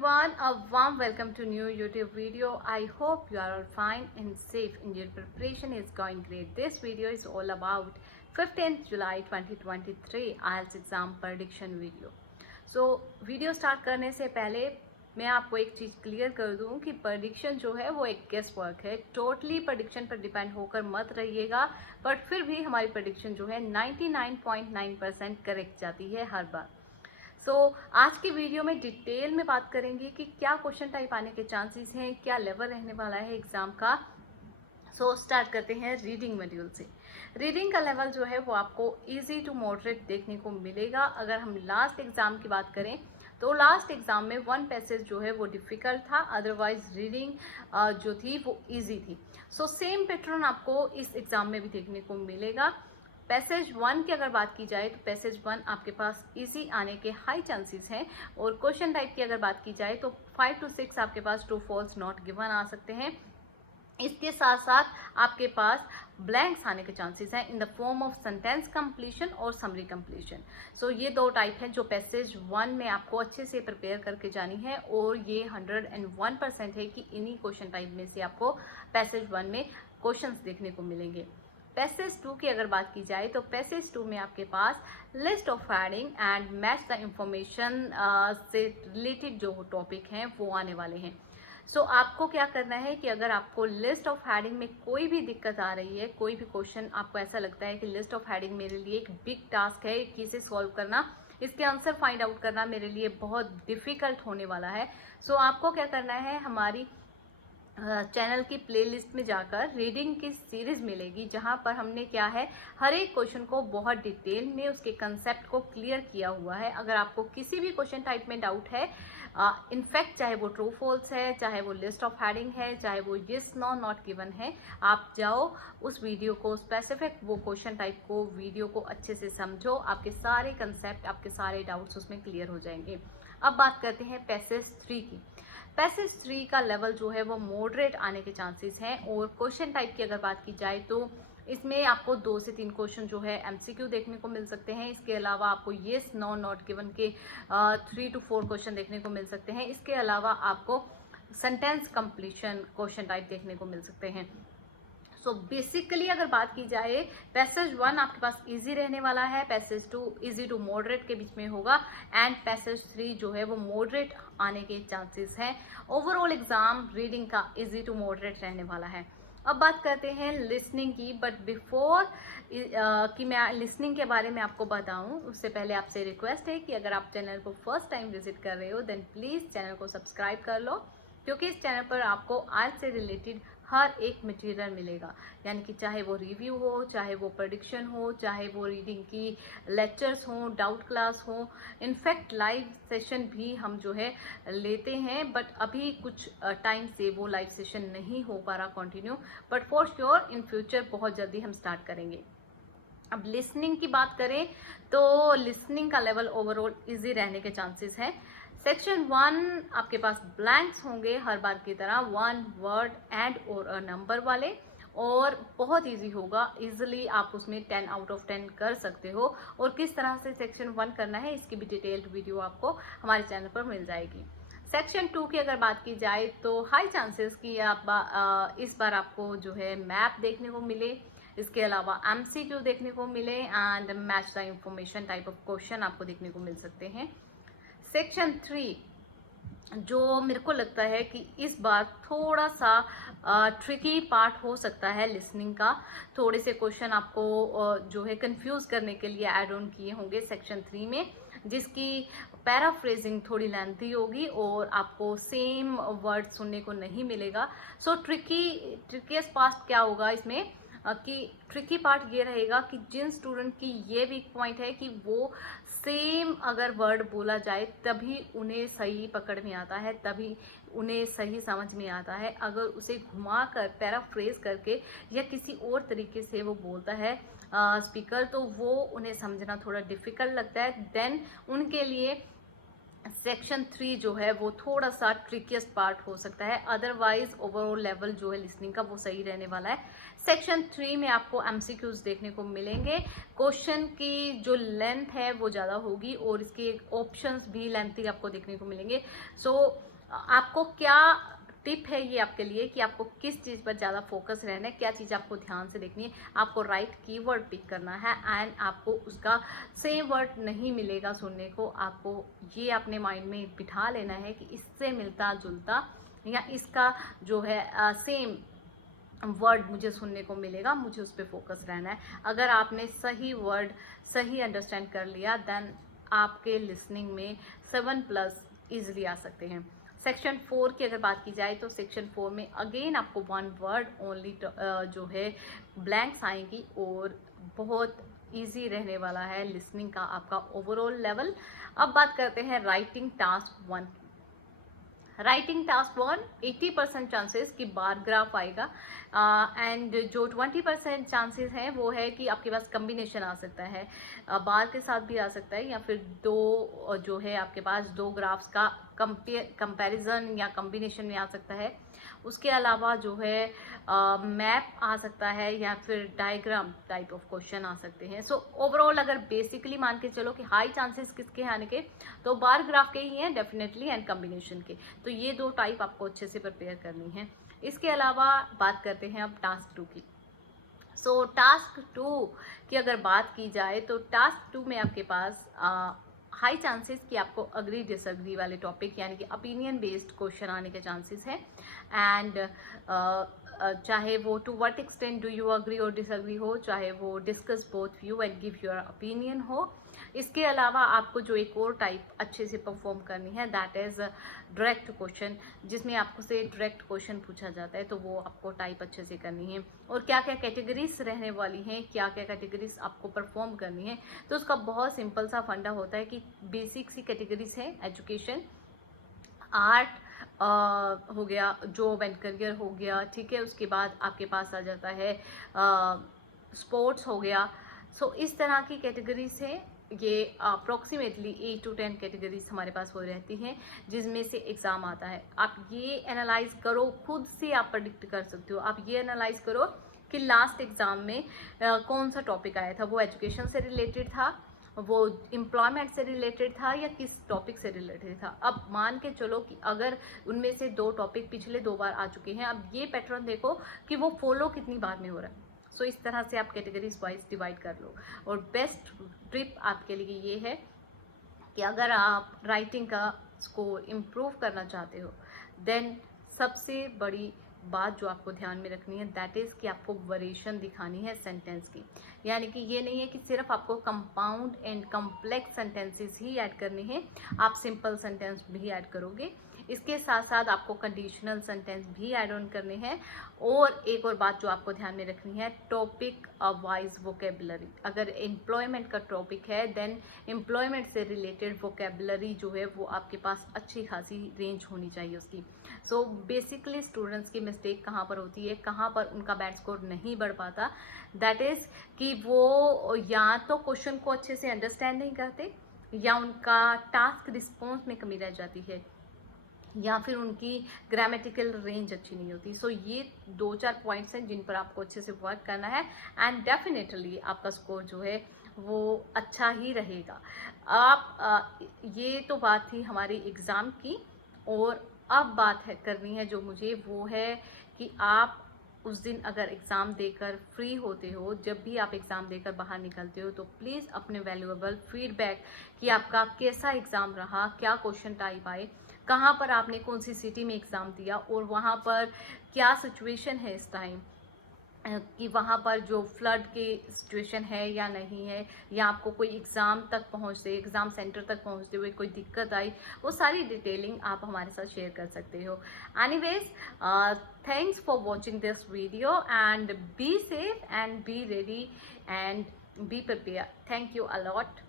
everyone, a warm welcome to new YouTube video. I hope you are all fine and safe and your preparation is going great. This video is all about 15th July 2023 IELTS exam prediction video. So video start करने से पहले मैं आपको एक चीज़ clear कर दूं कि prediction जो है वो एक गेस वर्क है. टोटली prediction पर डिपेंड होकर मत रहिएगा, बट फिर भी हमारी prediction जो है 99.9% करेक्ट जाती है हर बार. आज की वीडियो में डिटेल में बात करेंगे कि क्या क्वेश्चन टाइप आने के चांसेस हैं, क्या लेवल रहने वाला है एग्जाम का. स्टार्ट करते हैं रीडिंग मॉड्यूल से. रीडिंग का लेवल जो है वो आपको इजी टू मॉडरेट देखने को मिलेगा. अगर हम लास्ट एग्जाम की बात करें तो लास्ट एग्जाम में वन पैसेज जो है वो डिफिकल्ट था, अदरवाइज रीडिंग जो थी वो इजी थी. सेम पैटर्न आपको इस एग्जाम में भी देखने को मिलेगा. पैसेज 1 की अगर बात की जाए तो पैसेज 1 आपके पास इजी आने के हाई चांसेस हैं, और क्वेश्चन टाइप की अगर बात की जाए तो 5 to 6 आपके पास ट्रू फॉल्स नॉट गिवन आ सकते हैं. इसके साथ साथ आपके पास ब्लैंक्स आने के चांसेस हैं in the form of sentence completion और समरी कंप्लीशन. ये दो टाइप हैं जो पैसेज 1 में आपको अच्छे से प्रिपेयर करके जानी है, और ये 101% है कि इन्हीं क्वेश्चन टाइप में से आपको पैसेज 1 में क्वेश्चंस देखने को मिलेंगे. पैसेज 2 की अगर बात की जाए तो पैसेज 2 में आपके पास list of heading and match the information से रिलेटेड जो टॉपिक हैं वो आने वाले हैं. आपको क्या करना है कि अगर आपको लिस्ट ऑफ हेडिंग में कोई भी दिक्कत आ रही है, कोई भी क्वेश्चन आपको ऐसा लगता है कि लिस्ट ऑफ हेडिंग मेरे लिए एक बिग टास्क है कि इसे सॉल्व करना, इसके आंसर फाइंड आउट करना मेरे लिए बहुत डिफिकल्ट होने वाला है, आपको क्या करना है, हमारी चैनल की प्लेलिस्ट में जाकर रीडिंग की सीरीज मिलेगी, जहां पर हमने क्या है हर एक क्वेश्चन को बहुत डिटेल में उसके कंसेप्ट को क्लियर किया हुआ है. अगर आपको किसी भी क्वेश्चन टाइप में डाउट है, इनफैक्ट चाहे वो ट्रू फॉल्स है, चाहे वो लिस्ट ऑफ हेडिंग है, चाहे वो यस नो नॉट गिवन है, आप जाओ उस वीडियो को स्पेसिफिक वो क्वेश्चन टाइप को वीडियो को अच्छे से समझो, आपके सारे कंसेप्ट, आपके सारे डाउट्स उसमें क्लियर हो जाएंगे. अब बात करते हैं पैसेज 3 की. पैसेज 3 का लेवल जो है वो मॉडरेट आने के चांसेस हैं, और क्वेश्चन टाइप की अगर बात की जाए तो इसमें आपको 2 से 3 क्वेश्चन जो है एमसीक्यू देखने को मिल सकते हैं. इसके अलावा आपको येस नो नॉट गिवन के 3 to 4 क्वेश्चन देखने को मिल सकते हैं. इसके अलावा आपको सेंटेंस कंप्लीशन क्वेश्चन टाइप देखने को मिल सकते हैं. बेसिकली अगर बात की जाए पैसेज 1 आपके पास इजी रहने वाला है, पैसेज 2 इजी टू मॉडरेट के बीच में होगा, एंड पैसेज 3 जो है वो मॉडरेट आने के चांसेस हैं. ओवरऑल एग्जाम रीडिंग का इजी टू मॉडरेट रहने वाला है. अब बात करते हैं लिसनिंग की, बट बिफोर कि मैं लिसनिंग के बारे में आपको बताऊं उससे पहले आपसे रिक्वेस्ट है कि अगर आप चैनल को फर्स्ट टाइम विजिट कर रहे हो देन प्लीज़ चैनल को सब्सक्राइब कर लो, क्योंकि इस चैनल पर आपको आज से रिलेटेड हर एक मटेरियल मिलेगा, यानी कि चाहे वो रिव्यू हो, चाहे वो प्रेडिक्शन हो, चाहे वो रीडिंग की लेक्चर्स हो, डाउट क्लास हो, इनफैक्ट लाइव सेशन भी हम जो है लेते हैं, बट अभी कुछ टाइम से वो लाइव सेशन नहीं हो पा रहा continue, but for sure in future बहुत जल्दी हम स्टार्ट करेंगे. अब लिसनिंग की बात करें तो लिसनिंग का लेवल ओवरऑल इजी रहने के चांसेस हैं. सेक्शन 1 आपके पास ब्लैंक्स होंगे हर बार की तरह, 1 वर्ड एंड और अ नंबर वाले, और बहुत इजी होगा, इजीली आप उसमें 10 out of 10 कर सकते हो. और किस तरह से सेक्शन 1 करना है इसकी भी डिटेल्ड वीडियो आपको हमारे चैनल पर मिल जाएगी. सेक्शन 2 की अगर बात की जाए तो हाई चांसेस कि आप इस बार आपको जो है मैप देखने को मिले, इसके अलावा एमसीक्यू देखने को मिले, and match the information type of question आपको देखने को मिल सकते हैं. सेक्शन 3 जो मेरे को लगता है कि इस बार थोड़ा सा ट्रिकी पार्ट हो सकता है लिसनिंग का. थोड़े से क्वेश्चन आपको जो है कंफ्यूज करने के लिए ऐड ऑन किए होंगे सेक्शन 3 में, जिसकी पैराफ्रेजिंग थोड़ी लेंथी होगी और आपको सेम वर्ड सुनने को नहीं मिलेगा. ट्रिकीएस्ट पार्ट क्या होगा इसमें कि ट्रिकी पार्ट ये रहेगा कि जिन स्टूडेंट की ये वीक पॉइंट है कि वो सेम अगर वर्ड बोला जाए तभी उन्हें सही पकड़ में आता है, तभी उन्हें सही समझ में आता है. अगर उसे घुमाकर पैराफ्रेज करके या किसी और तरीके से वो बोलता है स्पीकर, तो वो उन्हें समझना थोड़ा डिफिकल्ट लगता है. देन उनके लिए सेक्शन 3 जो है वो थोड़ा सा ट्रिकियस्ट पार्ट हो सकता है, अदरवाइज ओवरऑल लेवल जो है लिसनिंग का वो सही रहने वाला है। सेक्शन 3 में आपको एमसीक्यूज देखने को मिलेंगे, क्वेश्चन की जो लेंथ है वो ज़्यादा होगी और इसके ऑप्शंस भी लेंथी आपको देखने को मिलेंगे। सो आपको क्या टिप है ये आपके लिए कि आपको किस चीज़ पर ज़्यादा फोकस रहना है, क्या चीज़ आपको ध्यान से देखनी है। आपको राइट कीवर्ड पिक करना है एंड आपको उसका सेम वर्ड नहीं मिलेगा सुनने को, आपको ये अपने माइंड में बिठा लेना है कि इससे मिलता जुलता या इसका जो है सेम वर्ड मुझे सुनने को मिलेगा, मुझे उस पर फोकस रहना है। अगर आपने सही वर्ड सही अंडरस्टैंड कर लिया देन आपके लिसनिंग में 7+ ईजिली आ सकते हैं। सेक्शन 4 की अगर बात की जाए तो सेक्शन 4 में अगेन आपको 1 वर्ड ओनली जो है ब्लैंक्स आएंगी और बहुत इजी रहने वाला है लिसनिंग का आपका ओवरऑल लेवल। अब बात करते हैं writing task 1। Writing task 1 80% chances कि बार ग्राफ आएगा एंड जो 20% चांसेस हैं वो है कि आपके पास कम्बिनेशन आ सकता है, बार के साथ भी आ सकता है या फिर दो जो है आपके पास दो ग्राफ्स का कंपैरिजन या कम्बिनेशन में आ सकता है। उसके अलावा जो है मैप आ सकता है या फिर डायग्राम टाइप ऑफ क्वेश्चन आ सकते हैं। सो ओवरऑल अगर बेसिकली मान के चलो कि हाई चांसेस किसके आने के, तो बार ग्राफ के ही हैं डेफिनेटली एंड कम्बिनेशन के। तो ये दो टाइप आपको अच्छे से प्रिपेयर करनी है। इसके अलावा बात करते हैं अब टास्क 2 की। सो टास्क 2 की अगर बात की जाए तो टास्क 2 में आपके पास हाई चांसेस कि आपको अग्री डिसअग्री वाले टॉपिक यानी कि ओपिनियन बेस्ड क्वेश्चन आने के चांसेस हैं एंड चाहे वो to what extent do you agree और डिसअग्री हो, चाहे वो discuss both view and give your opinion हो। इसके अलावा आपको जो एक और टाइप अच्छे से परफॉर्म करनी है दैट इज़ डायरेक्ट क्वेश्चन, जिसमें आपको से डायरेक्ट क्वेश्चन पूछा जाता है, तो वो आपको टाइप अच्छे से करनी है। और क्या क्या कैटेगरीज रहने वाली हैं, क्या क्या कैटेगरीज आपको परफॉर्म करनी है, तो उसका बहुत सिंपल सा फंडा होता है कि बेसिक सी कैटेगरीज है एजुकेशन, आर्ट हो गया, जॉब एंड करियर हो गया, ठीक है। उसके बाद आपके पास आ जाता है स्पोर्ट्स हो गया। सो इस तरह की कैटेगरीज है, ये अप्रोक्सीमेटली 8 to 10 कैटेगरीज हमारे पास हो रहती हैं जिसमें से एग्ज़ाम आता है। आप ये एनालाइज करो, खुद से आप प्रेडिक्ट कर सकते हो। आप ये एनालाइज करो कि लास्ट एग्ज़ाम में कौन सा टॉपिक आया था, वो एजुकेशन से रिलेटेड था, वो एम्प्लॉयमेंट से रिलेटेड था या किस टॉपिक से रिलेटेड था। अब मान के चलो कि अगर उनमें से 2 टॉपिक पिछले 2 बार आ चुके हैं, अब ये पैटर्न देखो कि वो फॉलो कितनी बार में हो रहा है। सो इस तरह से आप कैटेगरीज वाइज डिवाइड कर लो। और बेस्ट ट्रिप आपके लिए ये है कि अगर आप राइटिंग का स्कोर इम्प्रूव करना चाहते हो देन सबसे बड़ी बात जो आपको ध्यान में रखनी है दैट इज़ कि आपको वेरिएशन दिखानी है सेंटेंस की। यानी कि ये नहीं है कि सिर्फ आपको compound and complex sentences he add करने हैं, आप सिंपल सेंटेंस भी ऐड करोगे। इसके साथ साथ आपको कंडीशनल सेंटेंस भी ऐड ऑन करने हैं। और एक और बात जो आपको ध्यान में रखनी है, टॉपिक वाइज वोकेबलरी। अगर एम्प्लॉयमेंट का टॉपिक है देन एम्प्लॉयमेंट से रिलेटेड वोकेबलरी जो है वो आपके पास अच्छी खासी रेंज होनी चाहिए उसकी। सो बेसिकली स्टूडेंट्स की मिस्टेक कहाँ पर होती है, कहाँ पर उनका बैड स्कोर नहीं बढ़ पाता, दैट इज़ कि वो या तो क्वेश्चन को अच्छे से अंडरस्टैंड नहीं करते, या उनका टास्क रिस्पॉन्स में कमी रह जाती है, या फिर उनकी ग्रामेटिकल रेंज अच्छी नहीं होती। सो ये 2-4 पॉइंट्स हैं जिन पर आपको अच्छे से वर्क करना है एंड डेफिनेटली आपका स्कोर जो है वो अच्छा ही रहेगा। आप ये तो बात थी हमारी एग्ज़ाम की। और अब बात है करनी है जो मुझे, वो है कि आप उस दिन अगर एग्ज़ाम देकर फ्री होते हो, जब भी आप एग्ज़ाम देकर बाहर निकलते हो, तो प्लीज़ अपने वैल्यूएबल फीडबैक कि आपका कैसा एग्ज़ाम रहा, क्या क्वेश्चन टाइप आए, कहाँ पर आपने कौन सी सिटी में एग्ज़ाम दिया और वहाँ पर क्या सिचुएशन है इस टाइम, कि वहाँ पर जो फ्लड की सिचुएशन है या नहीं है, या आपको कोई एग्ज़ाम तक पहुँचते, एग्ज़ाम सेंटर तक पहुँचते हुए कोई दिक्कत आई, वो सारी डिटेलिंग आप हमारे साथ शेयर कर सकते हो। Anyways, thanks for watching this video and be safe and be ready and be prepare. Thank you a lot.